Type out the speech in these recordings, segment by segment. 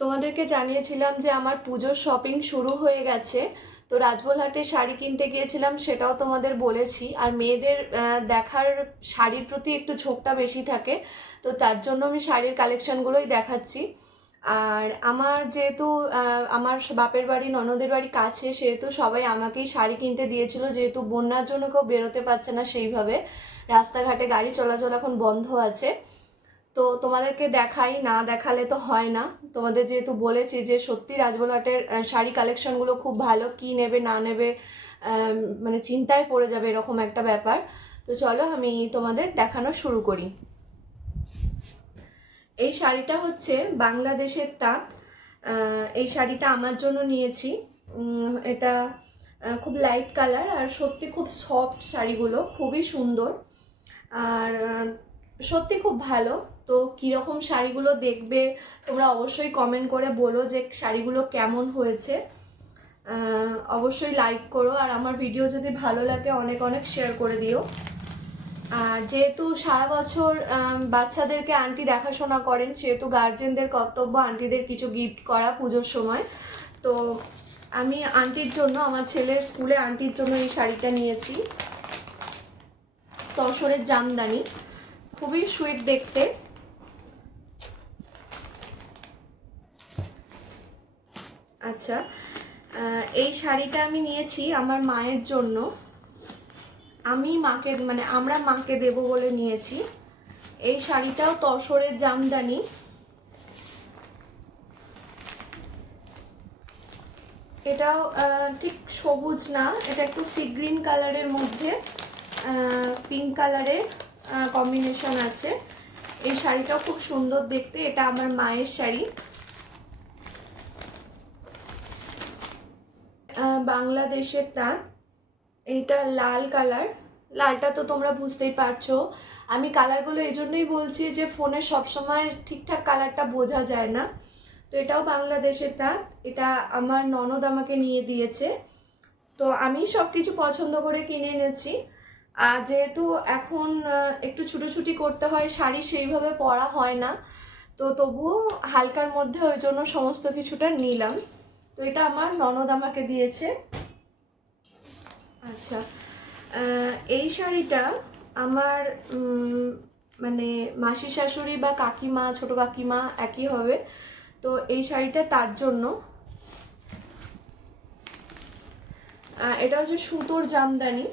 তোমাদেরকে জানিয়েছিলাম যে আমার পুজোর শপিং শুরু হয়ে গেছে। তো রাজবলহাটে শাড়ি কিনতে গিয়েছিলাম, সেটাও তোমাদের বলেছি। আর মেয়েদের দেখার শাড়ির প্রতি একটু ঝোঁকটা বেশি থাকে, তো তার জন্য আমি শাড়ির কালেকশনগুলোই দেখাচ্ছি। আর আমার যেহেতু আমার বাপের বাড়ি ননদের বাড়ি কাছে, সেহেতু সবাই আমাকেই শাড়ি কিনতে দিয়েছিল, যেহেতু বন্যার জন্য কেউ বেরোতে পারছে না সেইভাবে, রাস্তাঘাটে গাড়ি চলাচল এখন বন্ধ আছে। তো তোমাদেরকে দেখাই, না দেখালে তো হয় না। তোমাদের যেহেতু বলেছি যে সত্যি রাজবলহাটের শাড়ি কালেকশনগুলো খুব ভালো, কি নেবে না নেবে মানে চিন্তায় পড়ে যাবে এরকম একটা ব্যাপার। তো চলো আমি তোমাদের দেখানো শুরু করি। এই শাড়িটা হচ্ছে বাংলাদেশের তাঁত। এই শাড়িটা আমার জন্য নিয়েছি। এটা খুব লাইট কালার, আর সত্যি খুব সফট শাড়িগুলো, খুবই সুন্দর। আর সত্যি খুব ভালো। তো কীরকম শাড়িগুলো দেখবে তোমরা অবশ্যই কমেন্ট করে বলো যে শাড়িগুলো কেমন হয়েছে। অবশ্যই লাইক করো, আর আমার ভিডিও যদি ভালো লাগে অনেক অনেক শেয়ার করে দিও। আর যেহেতু সারা বছর বাচ্চাদেরকে আন্টি দেখাশোনা করেন, সেহেতু গার্জেনদের কর্তব্য আন্টিদের কিছু গিফট করা পুজোর সময়। তো আমি আন্টির জন্য, আমার ছেলের স্কুলে আন্টির জন্য এই শাড়িটা নিয়েছি। তসরের জামদানি, খুবই সুইট দেখতে। আচ্ছা, এই শাড়িটা আমি নিয়েছি আমার মায়ের জন্য। আমি মাকে মানে আমরা মাকে দেব বলে নিয়েছি। এই শাড়িটাও তসরের জামদানি। এটাও ঠিক সবুজ না, এটা একটু সি গ্রিন কালারের মধ্যে পিঙ্ক কালারের কম্বিনেশন আছে। এই শাড়িটাও খুব সুন্দর দেখতে, এটা আমার মায়ের শাড়ি। বাংলাদেশের তাঁত, এইটা লাল কালার। লালটা তো তোমরা বুঝতেই পারছো। আমি কালারগুলো এই জন্যই বলছি যে ফোনে সবসময় ঠিকঠাক কালারটা বোঝা যায় না। তো এটাও বাংলাদেশের তাঁত, এটা আমার ননদ আমাকে নিয়ে দিয়েছে। তো আমি সব কিছু পছন্দ করে কিনে এনেছি। আর যেহেতু এখন একটু ছুটোছুটি করতে হয়, শাড়ি সেইভাবে পরা হয় না, তো তবুও হালকার মধ্যে ওই জন্য সমস্ত কিছুটা নিলাম। তো এটা আমার ননদ আমাকে দিয়েছে। আচ্ছা, এই শাড়িটা আমার মানে মাসি শাশুড়ি বা কাকিমা, ছোট কাকিমা একই হবে। তো এই শাড়িটা তার জন্য। এটা হচ্ছে সুতোর জামদানি।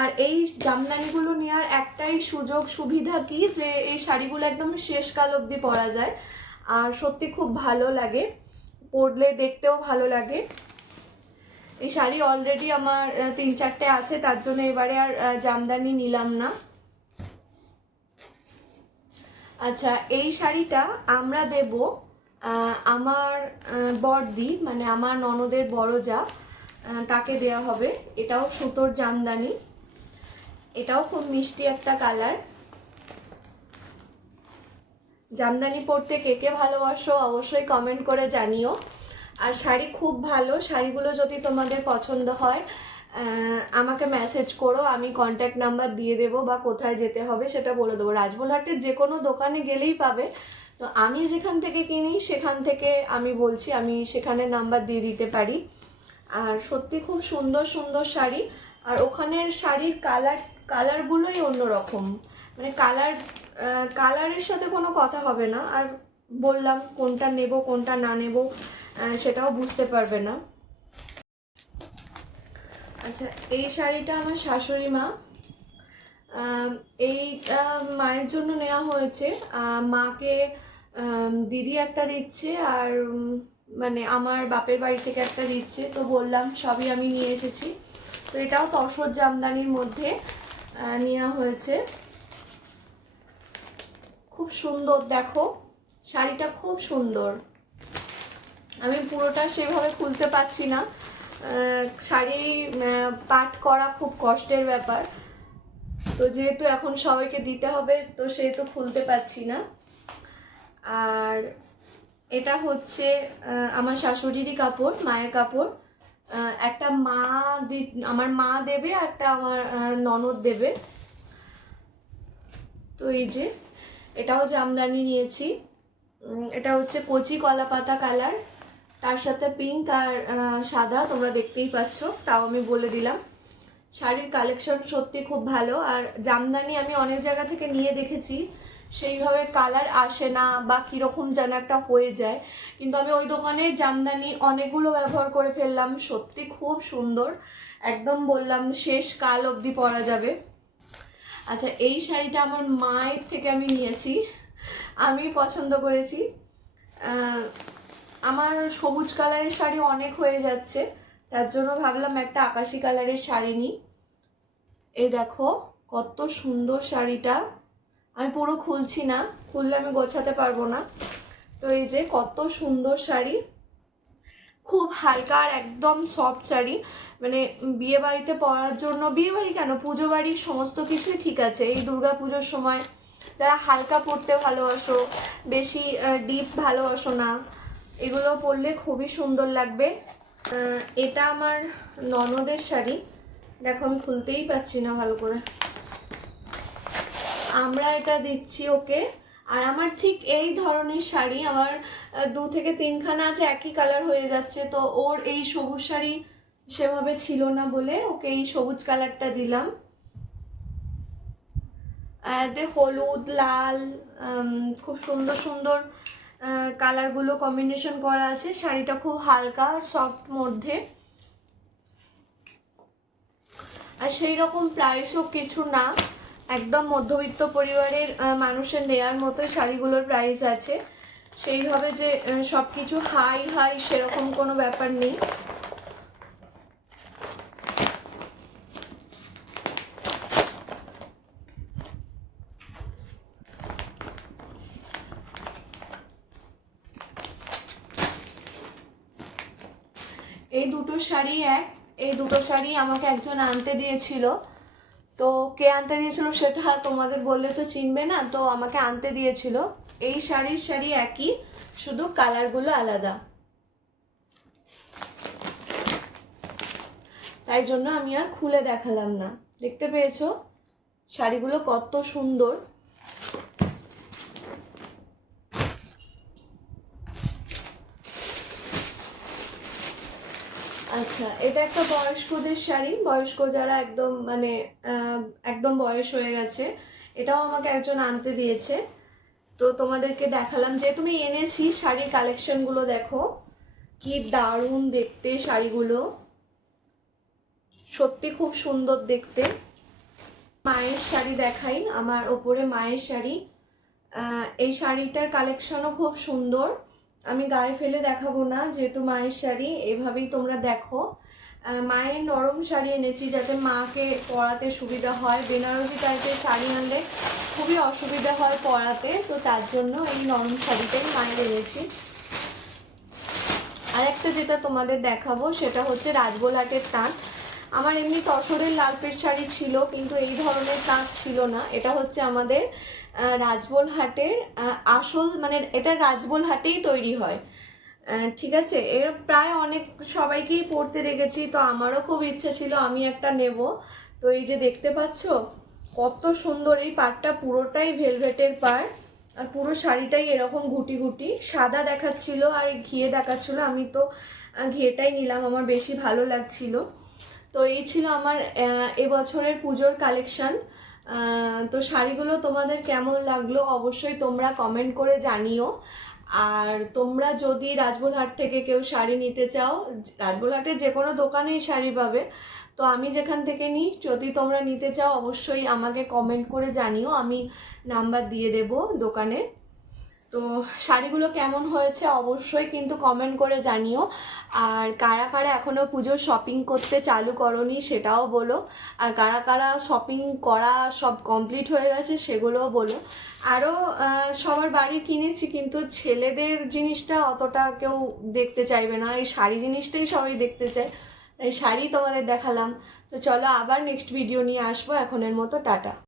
আর এই জামদানিগুলো নেওয়ার একটাই সুযোগ সুবিধা কি, যে এই শাড়িগুলো একদম শেষকাল অবধি পরা যায়, আর সত্যি খুব ভালো লাগে, পরলে দেখতেও ভালো লাগে। এই শাড়ি অলরেডি আমার 3-4টে আছে, তার জন্য এবারে আর জামদানি নিলাম না। আচ্ছা, এই শাড়িটা আমরা দেব আমার বড়দি, মানে আমার ননদের বড় যা, তাকে দেয়া হবে। এটাও সুতোর জামদানি, এটাও খুব মিষ্টি একটা কালার। জামদানি পরতে কে কে ভালোবাসো অবশ্যই কমেন্ট করে জানিও। আর শাড়ি খুব ভালো, শাড়িগুলো যদি তোমাদের পছন্দ হয় আমাকে মেসেজ করো, আমি কন্ট্যাক্ট নাম্বার দিয়ে দেবো, বা কোথায় যেতে হবে সেটা বলে দেবো। রাজবলহাটের যে কোনো দোকানে গেলেই পাবে। তো আমি যেখান থেকে কিনি সেখান থেকে আমি বলছি, আমি সেখানে নাম্বার দিয়ে দিতে পারি। আর সত্যি খুব সুন্দর সুন্দর শাড়ি। আর ওখানের শাড়ির কালারগুলোই অন্যরকম, মানে কালারের সাথে কোনো কথা হবে না। আর বললাম কোনটা নেব কোনটা না নেব সেটাও বুঝতে পারবে না। আচ্ছা, এই শাড়িটা আমার শাশুড়ি মা, এই মায়ের জন্য নেওয়া হয়েছে। মাকে দিদি একটা দিচ্ছে, আর মানে আমার বাপের বাড়ি থেকে একটা দিচ্ছে। তো বললাম সবই আমি নিয়ে এসেছি। তো এটাও তসর জামদানির মধ্যে নেওয়া হয়েছে। খুব সুন্দর, দেখো শাড়িটা খুব সুন্দর। আমি পুরোটা সেভাবে খুলতে পারছি না, শাড়ি পাট করা খুব কষ্টের ব্যাপার। তো যেহেতু এখন সবাইকে দিতে হবে, তো সেহেতু খুলতে পারছি না। আর এটা হচ্ছে আমার শাশুড়িরই কাপড়, মায়ের কাপড়। একটা আমার মা দেবে, একটা আমার ননদ দেবে। তো এই যে এটাও জামদানি নিয়েছি। এটা হচ্ছে কচি কলা পাতা কালার, তার সাথে পিঙ্ক আর সাদা, তোমরা দেখতেই পাচ্ছ, তাও আমি বলে দিলাম। শাড়ির কালেকশন সত্যি খুব ভালো। আর জামদানি আমি অনেক জায়গা থেকে নিয়ে দেখেছি, সেইভাবে কালার আসে না বা কীরকম যেন একটা হয়ে যায়, কিন্তু আমি ওই দোকানের জামদানি অনেকগুলো ব্যবহার করে ফেললাম, সত্যি খুব সুন্দর, একদম বললাম শেষ কাল অবধি পরা যাবে। আচ্ছা, এই শাড়িটা আমার মায়ের থেকে আমি নিয়েছি, আমি পছন্দ করেছি। আমার সবুজ কালারের শাড়ি অনেক হয়ে যাচ্ছে, তার জন্য ভাবলাম একটা আকাশি কালারের শাড়ি নিই। এই দেখো কত সুন্দর শাড়িটা, আমি পুরো খুলছি না, খুললে আমি গোছাতে পারবো না। তো এই যে কত সুন্দর শাড়ি, খুব হালকা আর একদম সফট শাড়ি, মানে বিয়ে বাড়িতে পরার জন্য, বিয়ে বাড়ি কেন, পুজো বাড়ির সমস্ত কিছুই ঠিক আছে। এই দুর্গা পুজোর সময় যারা হালকা পরতে ভালোবাসো, বেশি ডিপ ভালোবাসো না, এগুলো পরলে খুবই সুন্দর লাগবে। এটা আমার ননদের শাড়ি, দেখো আমি খুলতেই পারছি না ভালো করে, আমরা এটা দিচ্ছি ওকে। আর আমার ঠিক এই ধরনের শাড়ি আমার 2 থেকে 3খানা আছে, একই কালার হয়ে যাচ্ছে, তো ওর এই সবুজ শাড়ি সেভাবে ছিল না বলে ওকে এই সবুজ কালারটা দিলাম। হলুদ, লাল, খুব সুন্দর সুন্দর কালারগুলো কম্বিনেশন করা আছে। শাড়িটা খুব হালকা সফট মধ্যে, আর সেই রকম প্রাইসও কিছু না, একদম মধ্যবিত্ত পরিবারের মানুষের নেয়ার মতো শাড়িগুলোর প্রাইস আছে, সেইভাবে যে সব কিছু হাই হাই সেরকম কোনো ব্যাপার নেই। এই দুটো শাড়ি এই দুটো শাড়ি আমাকে একজন আনতে দিয়েছিল, তো কে আনতে দিয়েছিল সেটা তোমাদের বললে তো চিনবে না, তো আমাকে আনতে দিয়েছিল। এই শাড়ি একই, শুধু কালারগুলো আলাদা, তাই জন্য আমি আর খুলে দেখালাম না। দেখতে পেয়েছো শাড়িগুলো কত সুন্দর। আচ্ছা, এটা একটা বয়স্কদের শাড়ি, বয়স্ক যারা একদম মানে একদম বয়স হয়ে গেছে, এটাও আমাকে একজন আনতে দিয়েছে, তো তোমাদেরকে দেখালাম। যে তুমি এনেছি শাড়ির কালেকশনগুলো দেখো কি দারুণ দেখতে শাড়িগুলো, সত্যি খুব সুন্দর দেখতে। মায়ের শাড়ি দেখাই, আমার ওপরে মায়ের শাড়ি, এই শাড়িটার কালেকশনও খুব সুন্দর, আমি গায়ে ফেলে দেখাবো না যেহেতু মায়ের শাড়ি, এভাবেই তোমরা দেখো। মায়ের নরম শাড়ি এনেছি যাতে মাকে পরাতে সুবিধা হয়, বেনারসি টাইপের শাড়ি আনলে খুবই অসুবিধা হয় পরাতে, তো তার জন্য এই নরম শাড়িটাই মায়ের এনেছি। আর একটা যেটা তোমাদের দেখাবো সেটা হচ্ছে রাজবোলাটের তাঁত। আমার এমনি তসরের লাল পেট শাড়ি ছিল, কিন্তু এই ধরনের তাঁত ছিল না। এটা হচ্ছে আমাদের রাজবোলহাটের আসল, মানে এটা রাজবোলহাটেই তৈরি হয়, ঠিক আছে। এর প্রায় অনেক সবাইকেই পরতে দেখেছি, তো আমারও খুব ইচ্ছে ছিল আমি একটা নেব। তো এই যে দেখতে পাচ্ছ কত সুন্দর, এই পাড়টা পুরোটাই ভেলভেটের পাড়, আর পুরো শাড়িটাই এরকম গুটি গুটি সাদা দেখাচ্ছিল আর ঘিয়ে দেখাচ্ছিল, আমি তো ঘিয়েটাই নিলাম, আমার বেশি ভালো লাগছিল। তো এই ছিল আমার এবছরের পুজোর কালেকশন। তো শাড়িগুলো তোমাদের কেমন লাগলো অবশ্যই তোমরা কমেন্ট করে জানিও। আর তোমরা যদি রাজবোলহাট থেকে কেউ শাড়ি নিতে চাও, রাজবোলহাটের যে কোনো দোকানেই শাড়ি পাবে, তো আমি যেখান থেকে নিই, যদি তোমরা নিতে চাও অবশ্যই আমাকে কমেন্ট করে জানিও, আমি নাম্বার দিয়ে দেব দোকানে। তো শাড়িগুলো কেমন হয়েছে অবশ্যই কিন্তু কমেন্ট করে জানিও। আর কারা কারা এখনও পুজোর শপিং করতে চালু করনি সেটাও বলো, আর কারা কারা শপিং করা সব কমপ্লিট হয়ে গেছে সেগুলোও বলো। আরও সবার বাড়ি কিনেছি, কিন্তু ছেলেদের জিনিসটা অতটা কেউ দেখতে চাইবে না, এই শাড়ি জিনিসটাই সবাই দেখতে চায়, তাই শাড়ি তোমাদের দেখালাম। তো চলো আবার নেক্সট ভিডিও নিয়ে আসবো, এখনের মতো টাটা।